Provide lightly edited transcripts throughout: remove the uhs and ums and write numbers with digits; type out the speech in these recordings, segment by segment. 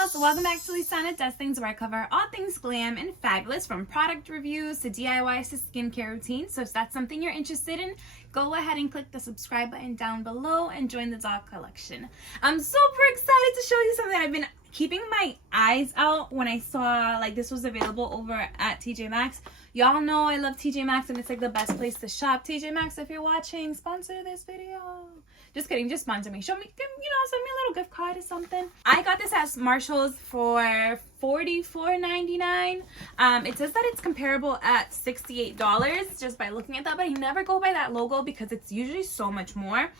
dolls, welcome back to Lisanna Does Things, where I cover all things glam and fabulous, from product reviews to DIYs to skincare routines. So if that's something you're interested in, go ahead and click the subscribe button down below and join the doll collection. I'm super excited to show you something I've been keeping my eyes out when I saw like this was available over at TJ Maxx. Y'all know I love TJ Maxx and it's like the best place to shop. TJ Maxx, if you're watching, sponsor this video. Just kidding, just sponsor me. Show me, send me a little gift card or something. I got this at Marshalls for $44.99. It says that it's comparable at $68 just by looking at that, but I never go by that logo because it's usually so much more.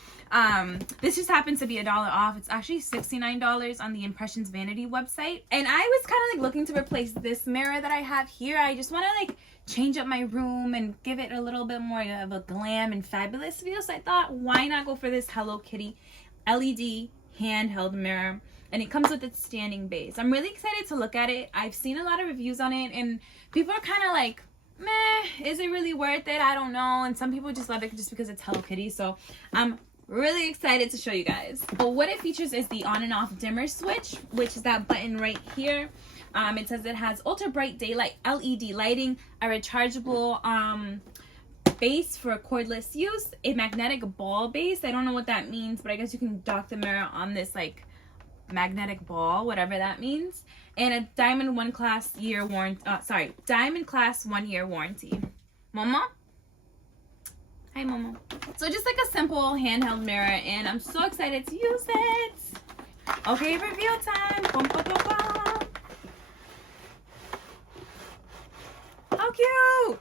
This just happens to be $1 off. It's actually $69 on the Impressions Vanity website. And I was kind of like looking to replace this mirror that I have here. I just want to like change up my room and give it a little bit more of a glam and fabulous feel. So I thought, why not go for this Hello Kitty LED handheld mirror? And it comes with its standing base. I'm really excited to look at it. I've seen a lot of reviews on it and people are kind of like, meh, is it really worth it? I don't know. And some people just love it just because it's Hello Kitty. So I'm really excited to show you guys. But what it features is the on and off dimmer switch, which is that button right here. It says it has ultra bright daylight LED lighting, a rechargeable base for cordless use, a magnetic ball base. I don't know what that means, but I guess you can dock the mirror on this like magnetic ball, whatever that means, and a Diamond Class 1 year warranty. Momo? Hi, Momo. So just like a simple handheld mirror, and I'm so excited to use it. Okay, review time. Bum, bum, bum, bum. How cute!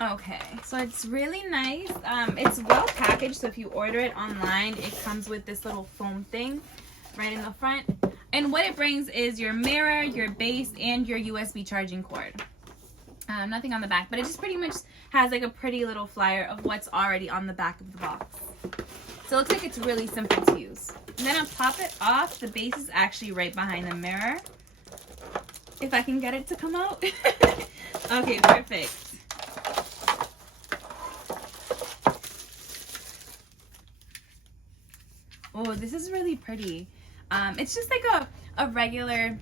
Okay, so it's really nice. It's well packaged, so if you order it online, it comes with this little foam thing right in the front. And what it brings is your mirror, your base, and your USB charging cord. Nothing on the back, but it just pretty much has like a pretty little flyer of what's already on the back of the box. So it looks like it's really simple to use. And then I'll pop it off. The base is actually right behind the mirror. If I can get it to come out. Okay, perfect. Oh, this is really pretty. It's just like a regular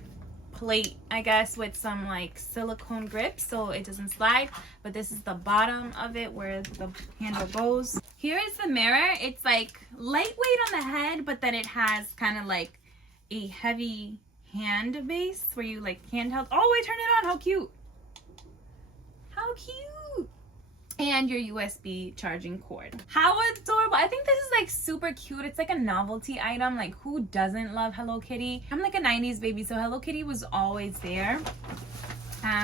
plate, I guess, with some like silicone grips so it doesn't slide. But this is the bottom of it where the handle goes. Here is the mirror. It's like lightweight on the head, but then it has kind of like a heavy hand base where you like handheld. Oh, I turned it on. How cute. How cute. And your USB charging cord. How adorable. I think this is like super cute. It's like a novelty item. Like, who doesn't love Hello Kitty? I'm like a 90s baby, so Hello Kitty was always there.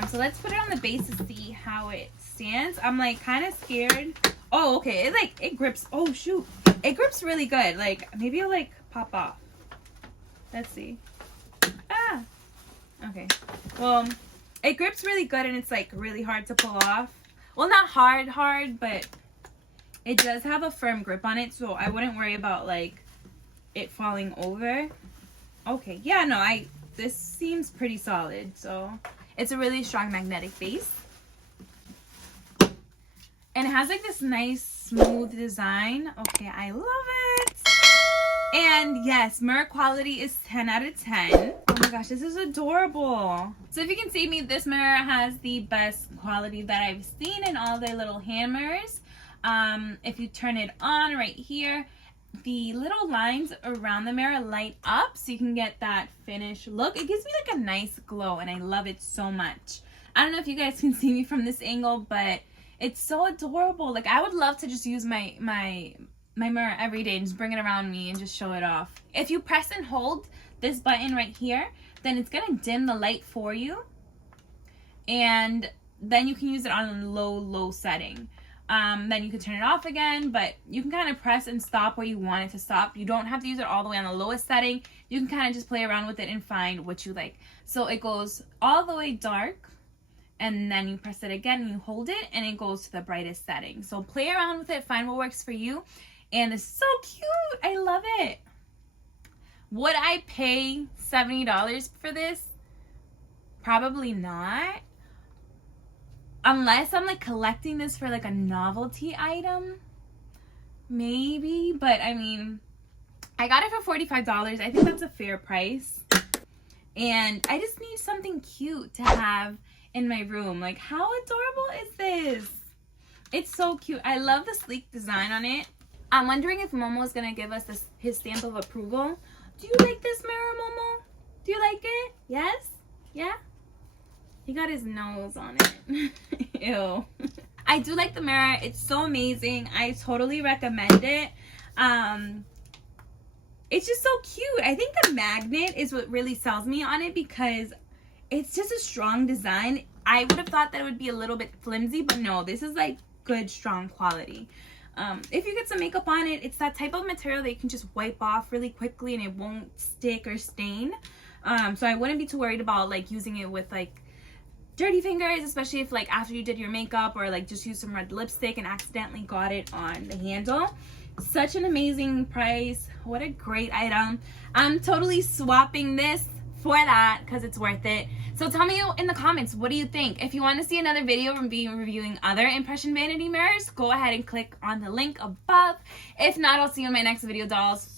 So let's put it on the base to see how it stands. I'm like kind of scared. Oh, okay. It grips. Oh, shoot. It grips really good. Like, maybe it'll like pop off. Let's see. Ah. Okay. Well, it grips really good and it's like really hard to pull off. Well, not hard, but it does have a firm grip on it, so I wouldn't worry about like it falling over. Okay, yeah, no, this seems pretty solid. So it's a really strong magnetic base. And it has like this nice smooth design. Okay, I love it. And yes, mirror quality is 10 out of 10. Oh my gosh, this is adorable. So if you can see me, this mirror has the best quality that I've seen in all their little hand mirrors. If you turn it on right here, the little lines around the mirror light up so you can get that finished look. It gives me like a nice glow and I love it so much. I don't know if you guys can see me from this angle, but it's so adorable. Like, I would love to just use my mirror every day and just bring it around me and just show it off. If you press and hold this button right here, then it's gonna dim the light for you, and then you can use it on a low setting. Then you can turn it off again, but you can kind of press and stop where you want it to stop. You don't have to use it all the way on the lowest setting. You can kind of just play around with it and find what you like. So it goes all the way dark, and then you press it again and you hold it and it goes to the brightest setting. So play around with it, find what works for you. And it's so cute. I love it. Would I pay $70 for this? Probably not. Unless I'm like collecting this for like a novelty item. Maybe. But I mean, I got it for $45. I think that's a fair price. And I just need something cute to have in my room. Like, how adorable is this? It's so cute. I love the sleek design on it. I'm wondering if Momo is going to give us his stamp of approval. Do you like this mirror, Momo? Do you like it? Yes? Yeah? He got his nose on it. Ew. I do like the mirror. It's so amazing. I totally recommend it. It's just so cute. I think the magnet is what really sells me on it because it's just a strong design. I would have thought that it would be a little bit flimsy, but no, this is like good, strong quality. If you get some makeup on it, it's that type of material that you can just wipe off really quickly and it won't stick or stain. So I wouldn't be too worried about like using it with like dirty fingers, especially if like after you did your makeup or like just used some red lipstick and accidentally got it on the handle. Such an amazing price. What a great item. I'm totally swapping this for that because it's worth it. So tell me in the comments, what do you think? If you want to see another video from me reviewing other impression vanity mirrors, go ahead and click on the link above. If not, I'll see you in my next video, dolls.